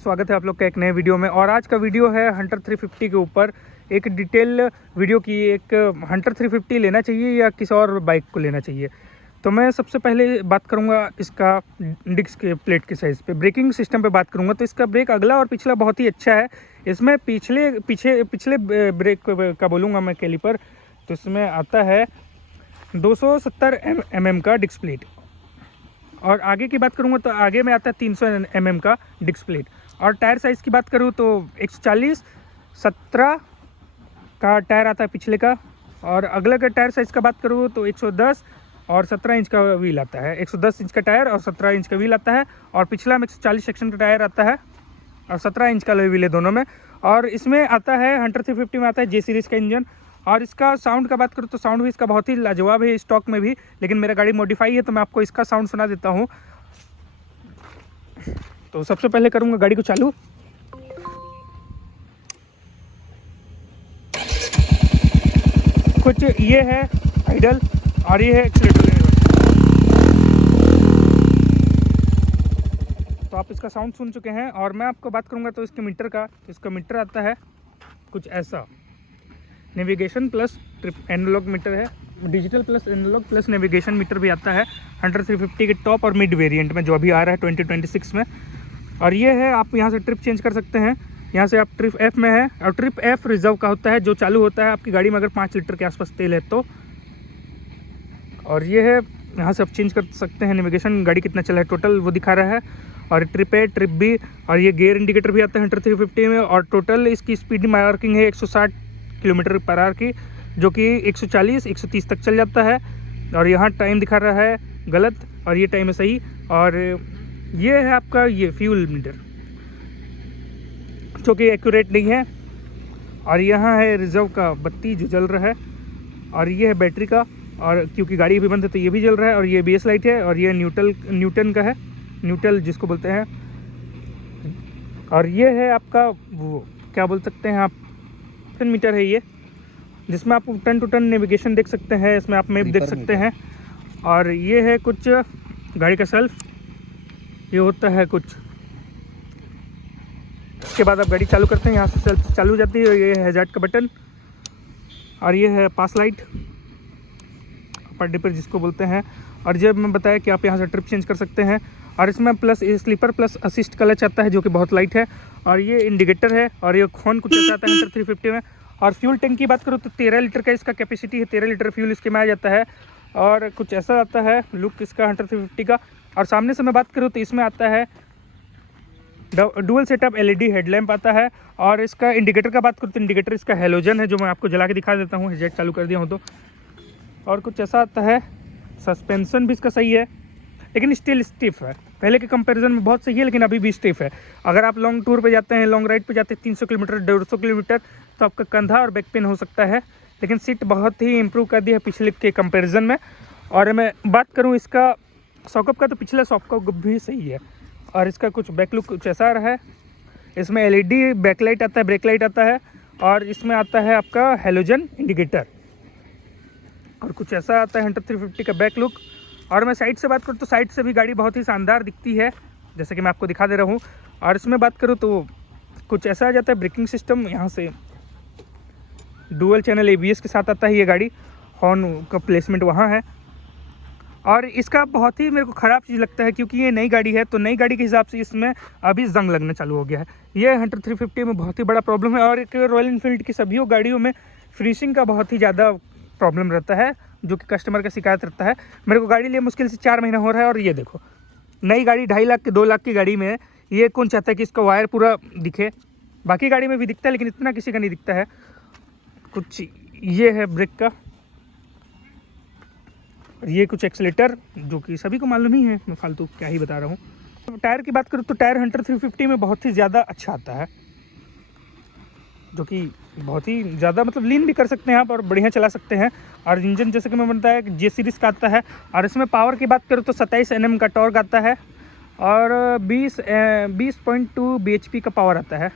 स्वागत है आप लोग का एक नए वीडियो में। और आज का वीडियो है हंटर 350 के ऊपर एक डिटेल वीडियो की। एक हंटर 350 लेना चाहिए या किसी और बाइक को लेना चाहिए। तो मैं सबसे पहले बात करूंगा इसका डिस्क के प्लेट के साइज़ पे। ब्रेकिंग सिस्टम पे बात करूंगा तो इसका ब्रेक अगला और पिछला बहुत ही अच्छा है। इसमें पिछले ब्रेक का बोलूँगा मैं कैलिपर, तो इसमें आता है 270 mm का डिस्क प्लेट। और आगे की बात करूँगा तो आगे में आता है 300 mm का डिस्क प्लेट। और टायर साइज़ की बात करूँ तो 140 17 का टायर आता है पिछले का। और अगले का टायर साइज़ का बात करूँ तो 110 और 17 इंच का व्हील आता है। 110 इंच का टायर और 17 इंच का व्हील आता है। और पिछला में 140 सेक्शन का टायर आता है और 17 इंच का व्हील है दोनों में। और इसमें आता है हंटर 350 में आता है जे सीरीज़ का इंजन। और इसका साउंड का बात करूँ तो साउंड भी इसका बहुत ही लाजवाब है स्टॉक में भी, लेकिन मेरा गाड़ी मॉडिफाई है तो मैं आपको इसका साउंड सुना देता हूँ। तो सबसे पहले करूँगा गाड़ी को चालू। कुछ ये है आइडल और ये है एक्सीलेटर लेने वाला। तो आप इसका साउंड सुन चुके हैं। और मैं आपको बात करूँगा तो इसके मीटर का, तो इसका मीटर आता है कुछ ऐसा। Navigation plus trip analogue meter है, digital plus analogue plus navigation meter भी आता है हंटर 350 के टॉप और मिड वेरिएंट में जो अभी आ रहा है 2026 में। और ये है, आप यहाँ से ट्रिप चेंज कर सकते हैं। यहाँ से आप ट्रिप एफ में है और ट्रिप एफ रिजर्व का होता है जो चालू होता है आपकी गाड़ी में अगर 5 लीटर के आसपास तेल है तो। और ये है, यहाँ से आप चेंज कर सकते हैं नेविगेशन, गाड़ी कितना चला है टोटल वो दिखा रहा है। और ट्रिप ए ट्रिप बी और ये गियर इंडिकेटर भी आता है हंटर 350 में। और टोटल इसकी स्पीड मार्किंग है 160 किलोमीटर पर आवर की, जो कि 140 130 तक चल जाता है। और यहाँ टाइम दिखा रहा है गलत और ये टाइम है सही। और ये है आपका ये फ्यूल मीटर जो कि एक्यूरेट नहीं है। और यहाँ है रिजर्व का बत्ती जो जल रहा है। और ये है बैटरी का, और क्योंकि गाड़ी अभी बंद है तो ये भी जल रहा है। और ये बेस लाइट है और ये न्यूटन का है, न्यूट्रल जिसको बोलते हैं। और ये है आपका वो क्या बोल सकते हैं आप, मीटर है ये, जिसमें आप टन टू टन नेविगेशन देख सकते हैं। इसमें आप मैप देख सकते हैं। और ये है कुछ गाड़ी का सेल्फ, ये होता है कुछ। इसके बाद आप गाड़ी चालू करते हैं, यहाँ से सेल्फ चालू हो जाती है। ये है हैजार्ड का बटन। और ये है पास लाइट, अपर डिपर जिसको बोलते हैं। और जब मैं बताया कि आप यहाँ से ट्रिप चेंज कर सकते हैं। और इसमें plus slipper plus assist clutch आता है जो कि बहुत लाइट है। और ये इंडिकेटर है और ये हॉर्न कुछ ऐसा आता है हंटर 350 में। और फ्यूल टैंक की बात करूँ तो 13 लीटर का इसका कैपेसिटी है, 13 लीटर फ्यूल इसके में आ जाता है। और कुछ ऐसा आता है लुक इसका हंटर 350 का। और सामने से मैं बात करूँ तो इसमें आता है डुअल सेटअप LED हेडलैम्प आता है। और इसका इंडिकेटर का बात करूँ तो इंडिकेटर इसका हेलोजन है जो मैं आपको जला के दिखा देता हूँ, जेट चालू कर दिया हूँ तो। और कुछ ऐसा आता है, सस्पेंसन भी इसका सही है लेकिन स्टिल स्टिफ है, पहले के कंपैरिजन में बहुत सही है लेकिन अभी भी स्टिफ है। अगर आप लॉन्ग टूर पे जाते हैं, लॉन्ग राइड पे जाते हैं 300 किलोमीटर 150 किलोमीटर, तो आपका कंधा और बैक पेन हो सकता है। लेकिन सीट बहुत ही इंप्रूव कर दी है पिछले के कंपैरिजन में। और मैं बात करूँ इसका सॉकअप का तो पिछला सॉकअप भी सही है। और इसका कुछ बैक लुक कुछ ऐसा रहा है। इसमें LED बैकलाइट आता है, ब्रेक लाइट आता है। और इसमें आता है आपका हेलोजन इंडिकेटर। और कुछ ऐसा आता है हंटर 350 का बैक लुक। और मैं साइड से बात करूँ तो साइड से भी गाड़ी बहुत ही शानदार दिखती है, जैसे कि मैं आपको दिखा दे रहा हूँ। और इसमें बात करूँ तो कुछ ऐसा आ जाता है ब्रेकिंग सिस्टम, यहाँ से डुअल चैनल ABS के साथ आता है ये गाड़ी, हॉर्न का प्लेसमेंट वहाँ है। और इसका बहुत ही मेरे को ख़राब चीज़ लगता है क्योंकि ये नई गाड़ी है, तो नई गाड़ी के हिसाब से इसमें अभी जंग लगना चालू हो गया है। ये हंटर 350 में बहुत ही बड़ा प्रॉब्लम है। और एक रॉयल इनफील्ड की सभी गाड़ियों में फिनिशिंग का बहुत ही ज़्यादा प्रॉब्लम रहता है जो कि कस्टमर का शिकायत रहता है। मेरे को गाड़ी लिए मुश्किल से 4 महीना हो रहा है। और ये देखो, नई गाड़ी 2.5 लाख की 2 लाख की गाड़ी में ये कौन चाहता है कि इसका वायर पूरा दिखे। बाकी गाड़ी में भी दिखता है लेकिन इतना किसी का नहीं दिखता है। कुछ ये है ब्रेक का, और ये कुछ एक्सीलेटर जो कि सभी को मालूम ही है, मैं फालतू क्या ही बता रहा हूँ। तो टायर की बात करूँ तो टायर हंटर 350 में बहुत ही ज़्यादा अच्छा आता है, जो कि बहुत ही ज़्यादा मतलब लीन भी कर सकते हैं आप और बढ़िया चला सकते हैं। और इंजन जैसे कि मैं बताया जे सीरीज़ का आता है। और इसमें पावर की बात करूँ तो 27 Nm का टॉर्क आता है और 20.2 bhp का पावर आता है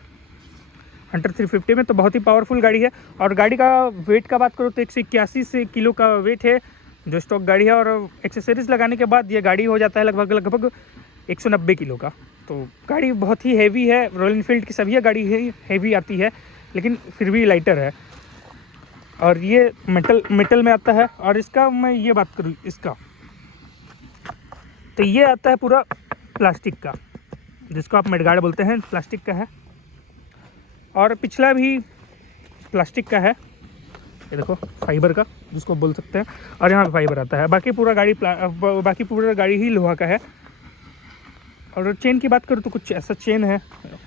हंटर 350 में। तो बहुत ही पावरफुल गाड़ी है। और गाड़ी का वेट का बात करूँ तो 181 किलो का वेट है जो स्टॉक गाड़ी है। और एक्सेसरीज लगाने के बाद ये गाड़ी हो जाता है लगभग 190 किलो का। तो गाड़ी बहुत ही हैवी है, रॉयल इनफील्ड की सभी गाड़ी हैवी आती है, लेकिन फिर भी लाइटर है। और ये मेटल में आता है। और इसका मैं ये बात करूँ इसका, तो ये आता है पूरा प्लास्टिक का, जिसको आप मडगार्ड बोलते हैं, प्लास्टिक का है। और पिछला भी प्लास्टिक का है, ये देखो फाइबर का जिसको बोल सकते हैं। और यहाँ पे फाइबर आता है, बाकी पूरा गाड़ी ही लोहा का है। और चेन की बात करूँ तो कुछ ऐसा चेन है,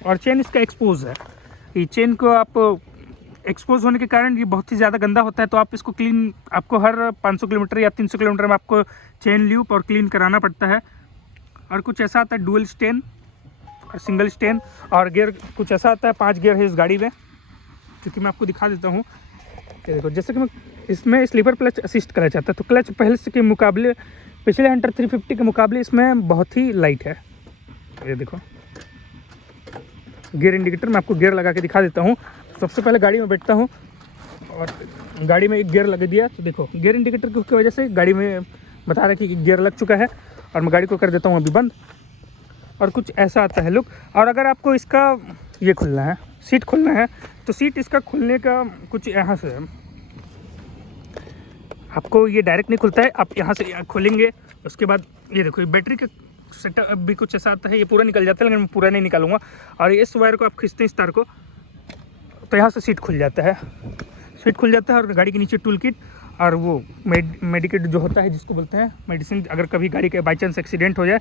और चेन इसका एक्सपोज है। ये चेन को आप एक्सपोज होने के कारण ये बहुत ही ज़्यादा गंदा होता है, तो आप इसको क्लीन, आपको हर 500 किलोमीटर या 300 किलोमीटर में आपको चेन ल्यूप और क्लीन कराना पड़ता है। और कुछ ऐसा आता है डुअल स्टेन और सिंगल स्टेन। और गियर कुछ ऐसा आता है, 5 गियर है इस गाड़ी में, क्योंकि मैं आपको दिखा देता हूँ। ये देखो, जैसे कि मैं इसमें स्लीपर क्लच असिस्ट करना चाहता, तो क्लच पहले से के मुकाबले, पिछले हंटर 350 के मुकाबले इसमें बहुत ही लाइट है। ये देखो गियर इंडिकेटर, मैं आपको गियर लगा के दिखा देता हूँ। सबसे पहले गाड़ी में बैठता हूँ और गाड़ी में एक गियर लगा दिया, तो देखो गियर इंडिकेटर की वजह से गाड़ी में बता रहा है कि गियर लग चुका है। और मैं गाड़ी को कर देता हूँ अभी बंद। और कुछ ऐसा आता है लुक। और अगर आपको इसका ये खुलना है, सीट खुलना है, तो सीट इसका खुलने का कुछ यहाँ से है, आपको ये डायरेक्ट नहीं खुलता है, आप यहाँ से खोलेंगे। उसके बाद ये देखो, ये बैटरी का सेटअप भी कुछ ऐसा आता है, ये पूरा निकल जाता है, लेकिन मैं पूरा नहीं निकालूंगा। और इस वायर को आप खींचते हैं इस तार को, तो यहाँ से सीट खुल जाता है, सीट खुल जाता है। और गाड़ी के नीचे टूल किट और वो मेडिकेट जो होता है, जिसको बोलते हैं मेडिसिन, अगर कभी गाड़ी के बाई चांस एक्सीडेंट हो जाए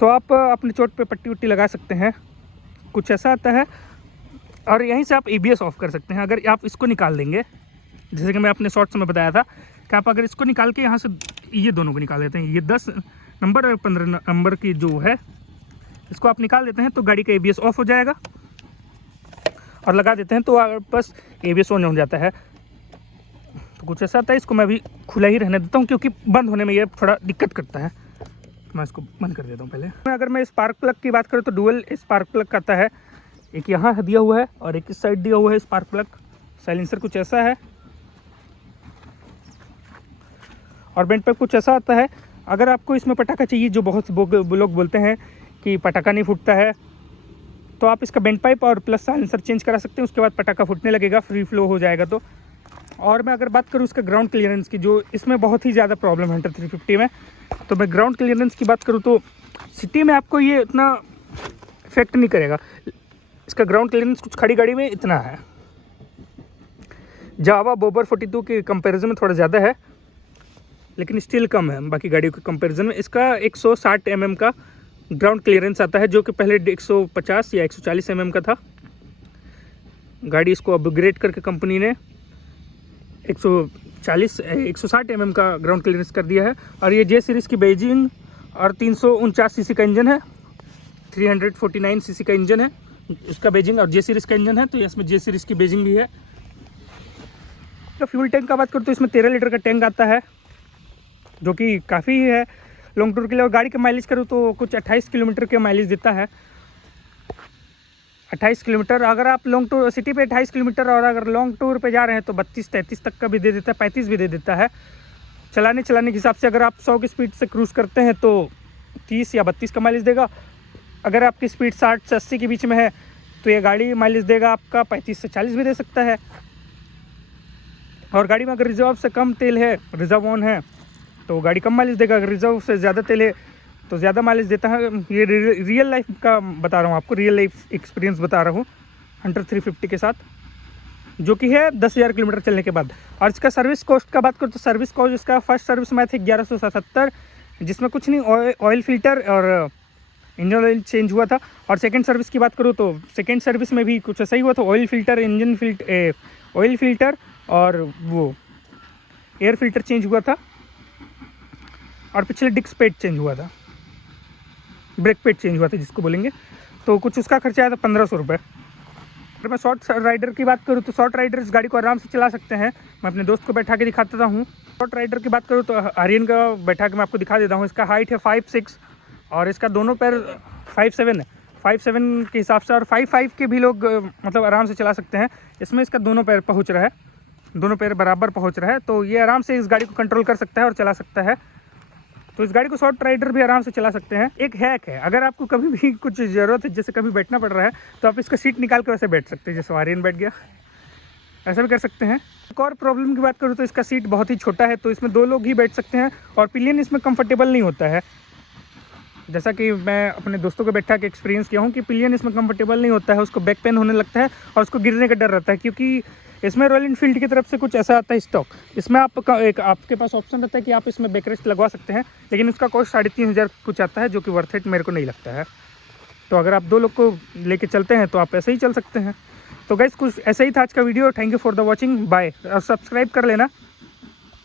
तो आप अपने चोट पे पट्टी वट्टी लगा सकते हैं, कुछ ऐसा आता है। और यहीं से आप ABS ऑफ कर सकते हैं, अगर आप इसको निकाल देंगे, जैसे कि मैं अपने शॉर्ट्स में बताया था कि आप अगर इसको निकाल के यहाँ से ये दोनों को निकाल देते हैं, ये 10 नंबर और 15 नंबर की जो है, इसको आप निकाल देते हैं, तो गाड़ी का ABS ऑफ हो जाएगा। और लगा देते हैं तो बस ABS ऑन हो जाता है। तो कुछ ऐसा आता है, इसको मैं अभी खुला ही रहने देता हूँ, क्योंकि बंद होने में ये थोड़ा दिक्कत करता है। मैं इसको बंद कर देता हूँ पहले। अगर मैं स्पार्क प्लग की बात करूँ तो डुअल स्पार्क प्लग आता है, एक यहाँ दिया हुआ है और एक इस साइड दिया हुआ है स्पार्क प्लग। साइलेंसर कुछ ऐसा है, और बेंट पे कुछ ऐसा आता है। अगर आपको इसमें पटाखा चाहिए, जो बहुत लोग बोलते हैं कि पटाखा नहीं फूटता है, तो आप इसका बेंट पाइप और प्लस साइलेंसर चेंज करा सकते हैं, उसके बाद पटाखा फूटने लगेगा, फ्री फ्लो हो जाएगा। तो और मैं अगर बात करूँ इसका ग्राउंड क्लियरेंस की, जो इसमें बहुत ही ज़्यादा प्रॉब्लम है हंटर 350 में, तो मैं ग्राउंड क्लियरेंस की बात करूँ तो सिटी में आपको ये इतना इफेक्ट नहीं करेगा। इसका ग्राउंड क्लियरेंस कुछ खड़ी गाड़ी में इतना है, जावा बोबर 42 के कंपैरिजन में थोड़ा ज़्यादा है, लेकिन स्टिल कम है बाकी गाड़ियों के कंपैरिजन में। इसका 160 mm का ग्राउंड क्लियरेंस आता है, जो कि पहले 150 या 140 mm का था। गाड़ी इसको अपग्रेड करके कंपनी ने 160 mm का ग्राउंड क्लियरेंस कर दिया है। और ये J सीरीज़ की बेजिंग और 349 सीसी का इंजन है, 349 सीसी का इंजन है इसका बेजिंग, और J सीरीज़ का इंजन है, तो इसमें J सीरीज़ की बेजिंग भी है। तो फ्यूल टैंक का बात करूँ तो इसमें 13 लीटर का टैंक आता है, जो कि काफ़ी है लॉन्ग टूर के लिए। और गाड़ी का माइलेज करूँ तो कुछ 28 किलोमीटर के माइलेज देता है, 28 किलोमीटर। अगर आप लॉन्ग टूर सिटी पे 28 किलोमीटर, और अगर लॉन्ग टूर पे जा रहे हैं तो 32-33 तक का भी दे देता है, 35 भी दे देता है। चलाने के हिसाब से अगर आप 100 की स्पीड से क्रूज़ करते हैं तो 30 या 32 का माइलेज देगा। अगर आपकी स्पीड 60 से 80 के बीच में है तो ये गाड़ी माइलेज देगा आपका 35 से 40 भी दे सकता है। और गाड़ी में अगर रिजर्व से कम तेल है, रिजर्व ऑन है, तो गाड़ी कम माइलेज देगा। अगर रिजर्व से ज़्यादा तेल है तो ज़्यादा माइलेज देता है। ये रियल लाइफ का बता रहा हूँ आपको, रियल लाइफ एक्सपीरियंस बता रहा हूँ हंटर 350 के साथ, जो कि है 10,000 किलोमीटर चलने के बाद। और इसका सर्विस कॉस्ट का बात करूँ तो सर्विस कॉस्ट इसका फर्स्ट सर्विस में थे 1177, जिसमें कुछ नहीं, ऑयल फिल्टर और इंजन ऑयल चेंज हुआ था। और सेकंड सर्विस की बात करूँ तो सेकंड सर्विस में भी कुछ ऐसा ही हुआ था, ऑयल फिल्टर, ऑयल फिल्टर और वो एयर फिल्टर चेंज हुआ था, और पिछले डिस्क पेड चेंज हुआ था, ब्रेक पेड चेंज हुआ था जिसको बोलेंगे। तो कुछ उसका खर्चा आया था 1500 रुपये। अगर मैं शॉर्ट राइडर की बात करूँ तो शॉर्ट राइडर इस गाड़ी को आराम से चला सकते हैं। मैं अपने दोस्त को बैठा के दिखाता हूँ। शॉर्ट राइडर की बात करूँ तो आर्यन का बैठा के मैं आपको दिखा देता हूँ। इसका हाइट है 5'6" और इसका दोनों पैर 5'7" है, 5'7" के हिसाब से। और 5'5" के भी लोग मतलब आराम से चला सकते हैं। इसमें इसका दोनों पैर पहुँच रहा है, दोनों पैर बराबर पहुँच रहा है, तो ये आराम से इस गाड़ी को कंट्रोल कर सकता है और चला सकता है। तो इस गाड़ी को शॉर्ट राइडर भी आराम से चला सकते हैं। एक हैक है, अगर आपको कभी भी कुछ ज़रूरत है, जैसे कभी बैठना पड़ रहा है, तो आप इसका सीट निकाल के वैसे बैठ सकते हैं, जैसे आर्यन बैठ गया, ऐसा भी कर सकते हैं। एक और प्रॉब्लम की बात करूँ तो इसका सीट बहुत ही छोटा है, तो इसमें 2 लोग ही बैठ सकते हैं और पिलियन इसमें कंफर्टेबल नहीं होता है। जैसा कि मैं अपने दोस्तों को बैठा के एक्सपीरियंस किया हूँ कि पिलियन इसमें कंफर्टेबल नहीं होता है, उसको बैक पेन होने लगता है और उसको गिरने का डर रहता है, क्योंकि इसमें रॉयल एनफील्ड की तरफ से कुछ ऐसा आता है स्टॉक। इसमें आपके पास ऑप्शन रहता है कि आप इसमें बैकरेस्ट लगवा सकते हैं, लेकिन उसका कॉस्ट 3500 कुछ आता है, जो कि वर्थ इट मेरे को नहीं लगता है। तो अगर आप 2 लोग को लेके चलते हैं तो आप ऐसे ही चल सकते हैं। तो गाइस कुछ ऐसा ही था आज का video. Thank you for the watching, bye. और सब्सक्राइब कर लेना।